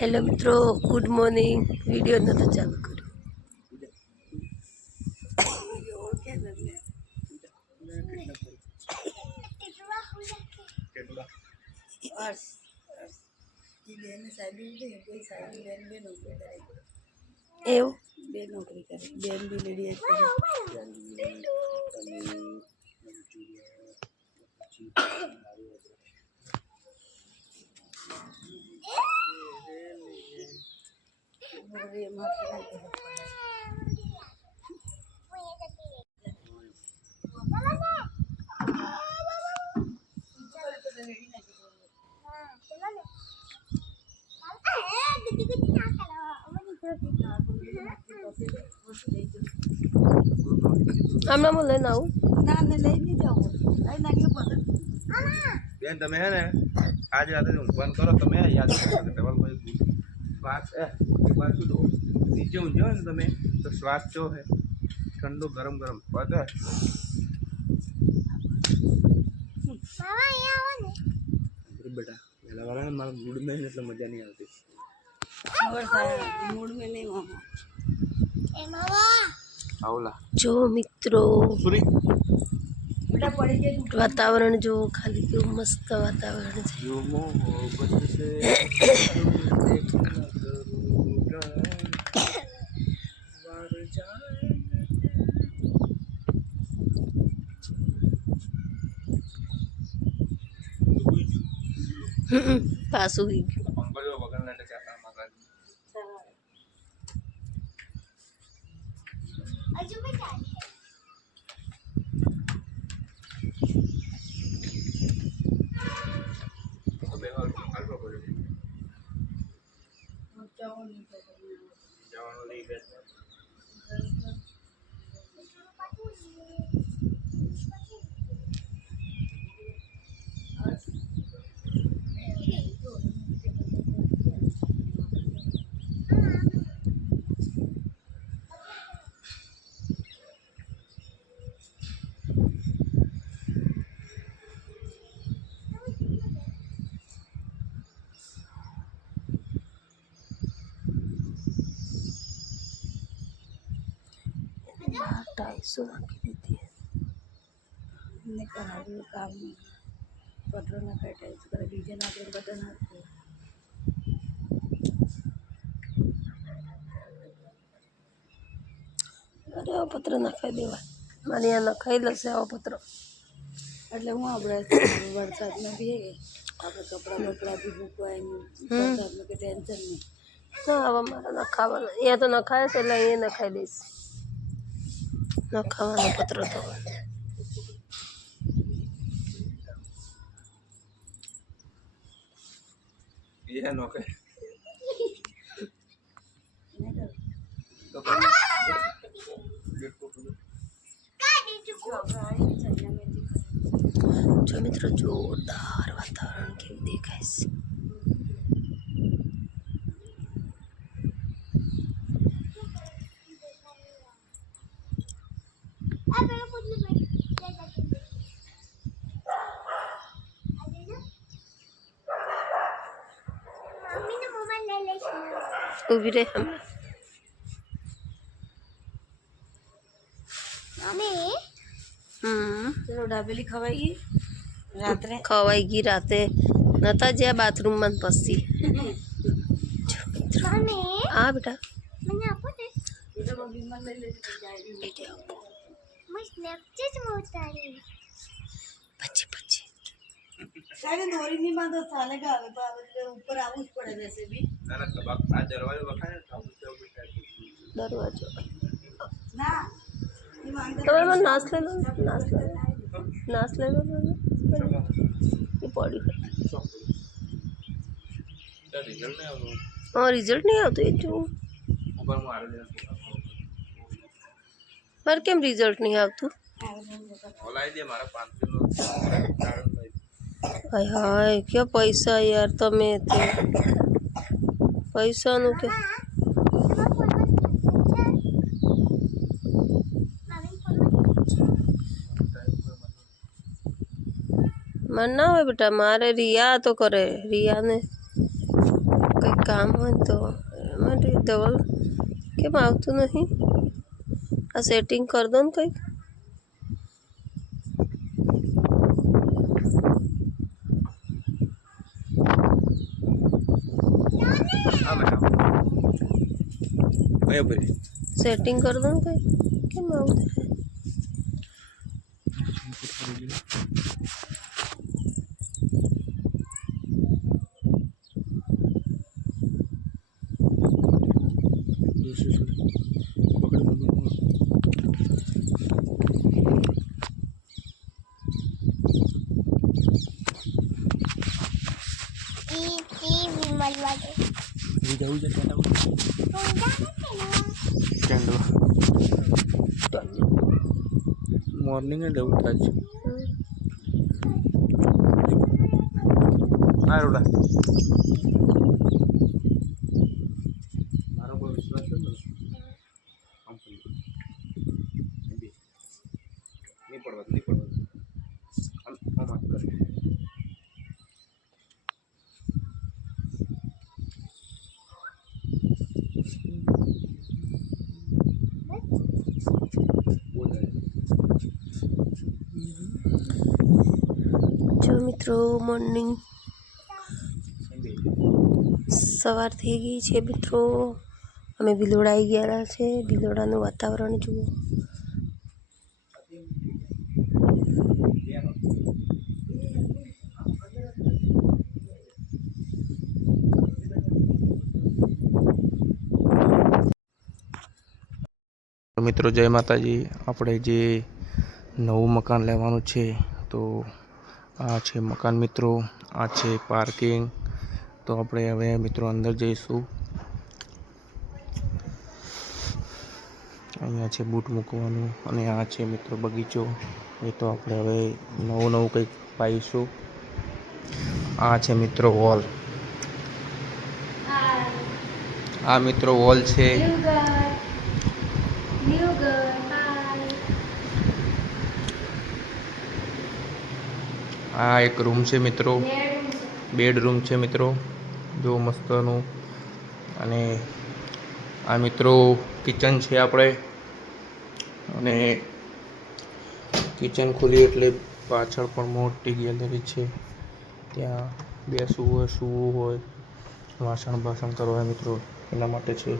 Hello मित्रों, good morning. Video न तो चालू करो। एव બે નોકરી કરે, બેન બી લેડી हमें बोले ना ના ને લઈ નહીં જાઉં, લઈ નાખ્યું પસંદ. બેન તમે હે ને આજ રાતે ઊંઘવાનું કરો તમે યાદ કરો ટેબલ પર શ્વાસ એકવાર શું દો નીચે ઊંઘ્યો ને તમે તો શ્વાસ જો હે ઠંડો ગરમ ગરમ પદ બેટા પહેલા વાળા ને મારા મૂડ નહીં એટલે મજા નહીં આવતી મૂડ में नहीं मामा. આવલા जो मित्रों સુરી बेटा पड़ी के वातावरण जो खाली क्यों मस्त वातावरण है। जो मोहब्बत से पास हुई सो रखी देती है। ने कराવ્યું કામ પત્રો ના કાઢે છે કરે બીજે ના આપણે બધા ના अरे वो पत्र नखाई देवा माने यहाँ नखाई लसे वो पत्र એટલે હું આપણે વરસાદમાં બી આપણે કપડાં બપડા બી મૂકવાય નહીં વરસાદમાં કે ટેન્શન નહીં. ना अब हमारा नखावा यहाँ तो नखाए से ये नखाई दीस नखावा पत्र तो ये नौके जो मित्रों जोरदार वातावरण केवुं देखाय छे। उभी रे ચલો ડાબેલી ખવાઈ રાત્રે खवाईगी राते नता ज्या बाथरूम में पसी हाँ बेटा बच्चे बच्चे કાલે દોરી ની બાંધો ચાલે કે આવે ઉપર આવવું જ પડે જશે બી ના ના તબાક આ દરવાજો વખાય ને दरवाजो ના એ માંગે तो मैं नाच ले लो नाच ले लो ये पड़ी है રિઝલ્ટ નહીં આવતું हाँ रिजल्ट नहीं आता ये जो ઉપર મારે દે पर केम रिजल्ट नहीं आता ઓલાઈ દે મારા 500 નો हाय हाय क्या पैसा यार तमे ते पैसा नु के मन ना हो बेटा मारे रिया तो करे रिया ने કંઈક કામ હોય ને તો એ માટે ધવલ કેમ આવતું નહીં? આ સેટિંગ કરી દો ને કંઈક. સેટિંગ કરી દો ને કંઈક. કેમ આવું થાય? મોર્નિંગ જવું થાય છે. હા રોડા મારો કોઈ વિશ્વાસ છે ને નહીં પડવા જો મિત્રો મોર્નિંગ સવાર થઈ ગઈ છે મિત્રો. અમે ભિલોડા આવી ગયેલા છે. ભિલોડાનું વાતાવરણ જુઓ. મિત્રો જય માતાજી. આપણે જે નવું મકાન લેવાનું છે તો આ છે મકાન મિત્રો, આ છે પાર્કિંગ. તો આપણે હવે મિત્રો અંદર જઈશું. અહીંયા છે બૂટ મૂકવાનું અને આ છે મિત્રો બગીચો. એ તો આપણે હવે નવું કંઈક પાઈશું. આ છે મિત્રો હોલ. આ મિત્રો હોલ છે. આ એક રૂમ છે મિત્રો, બેડરૂમ છે મિત્રો, જો મસ્તનું. અને આ મિત્રો કિચન છે આપણે. અને કિચન ખુલ્લી એટલે પાછળ પણ મોટી ગેલેરી છે. ત્યાં બેસવું હોય, સૂવું હોય, વાસણ કરવા હોય મિત્રો એના માટે છે.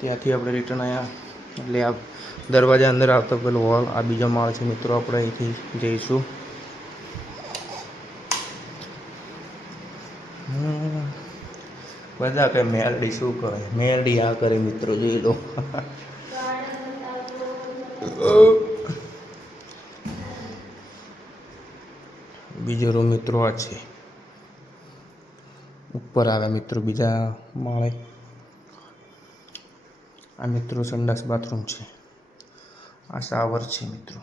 ત્યાંથી આપણે રિટર્ન આવ્યા એટલે આ દરવાજા અંદર આવતો પેલો હોલ, આ બીજો માળ છે મિત્રો. આપણે અહીંથી જઈશું. બધા કે મેલડી શું કરે, મેલડી આ કરે મિત્રો, જોઈ લો. બીજો રૂમ મિત્રો આ છે, ઉપર આવે મિત્રો બીજા માળે. આ મિત્રો સંડાસ બાથરૂમ છે. આ શાવર છે મિત્રો.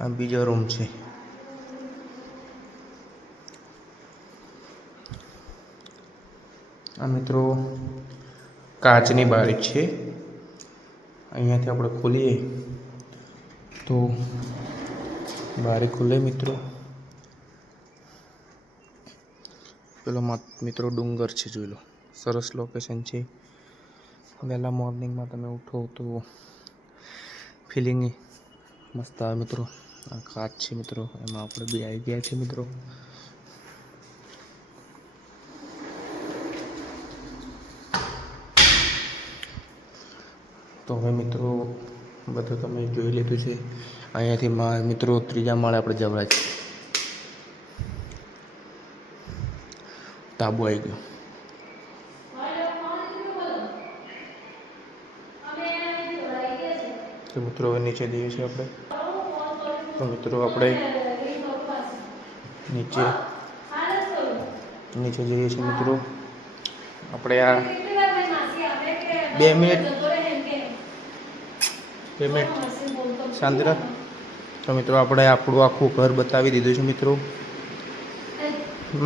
આ બીજો રૂમ છે. આ મિત્રો કાચની બારી છે. અહીંયાથી આપણે ખોલીએ તો બારી ખુલે મિત્રો. પેલો મિત્રો ડુંગર છે, જોઈ લો. સરસ લોકેશન છે. વહેલા મોર્નિંગમાં તમે ઉઠો તો ફિલિંગ મસ્ત આવે મિત્રો. આ કાચ છે મિત્રો, એમાં આપણે બી આવી ગયા છે મિત્રો. તો હવે મિત્રો બધું તમે જોઈ લીધું છે. અહીંયાથી મિત્રો ત્રીજા માળે આપણે જવાય છે. તાબુ આવી ગયો. તો મિત્રો હવે નીચે જઈએ છીએ આપણે. તો મિત્રો આપણે નીચે જઈએ છીએ મિત્રો. આપણે આ 2 મિનિટ શાંતિ રાખ. તો મિત્રો આપણે આપણું આખું ઘર બતાવી દીધું છે મિત્રો.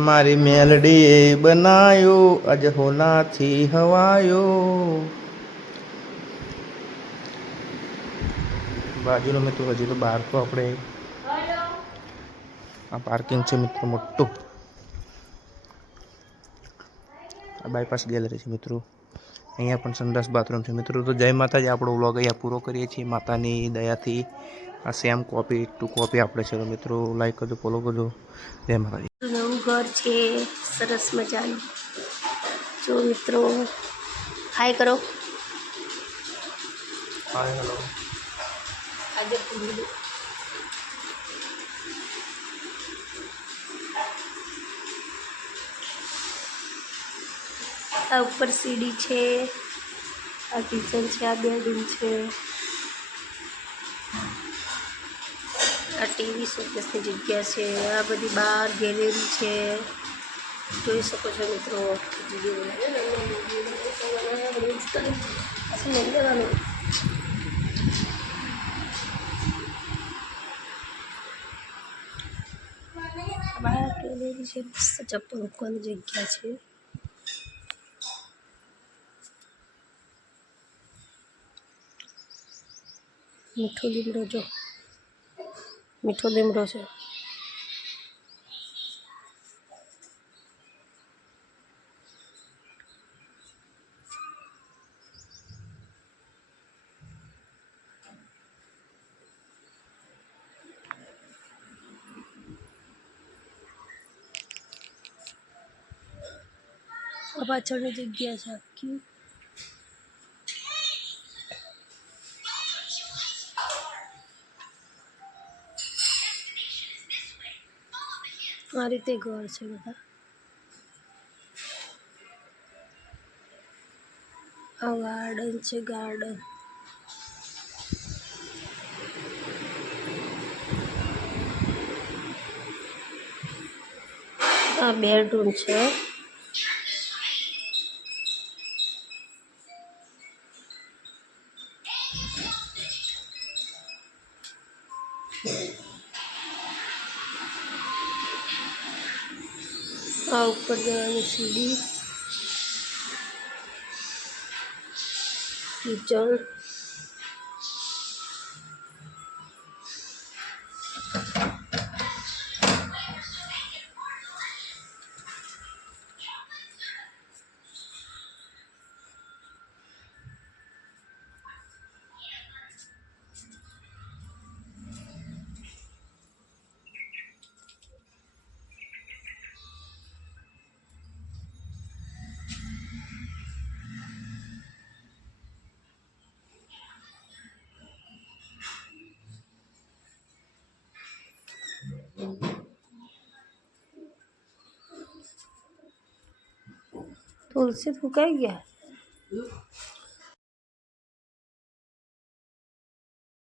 મારી મેલડીએ બનાયો આજ હોનાથી હવાયો. બાજુનો મિત્રો હજી તો બહાર તો આપણે આ પાર્કિંગ છે મિત્રો મોટું. આ બાયપાસ ગેલેરી છે મિત્રો. અહીંયા પણ સંડાસ બાથરૂમ છે મિત્રો. તો જય માતાજી, આપણો વ્લોગ અહીંયા પૂરો કરીએ છીએ માતાની દયાથી. આ સેમ કોપી ટુ કોપી આપણે છે. તો મિત્રો લાઈક કરજો, ફોલો કરજો. જય માતાજી. નવું ઘર છે સરસ મજાનું. જો મિત્રો હાય કરો. Hi hello. આજે પૂરું આ ઉપર સીડી છે, આ કિચન છે, આ બેડરૂમ છે, આ ટીવી શોકેસની જગ્યા છે, આ બધી બહાર ગેલેરી છે. જોઈ શકો છો મિત્રો. બહાર ગેલેરી છે, મસ્ત ચપ્પલ મૂકવાની જગ્યા છે. મીઠો લીમડો, જો મીઠો લીમડો છે. આ પાછળની જગ્યા છે આખી. આ રીતે ઘર છે બધા. આ ગાર્ડન છે, ગાર્ડન. આ બેડરૂમ છે. આ ઉપર જવાની સીડી, કિચન. તુલસી ફૂંકાઈ ગયા.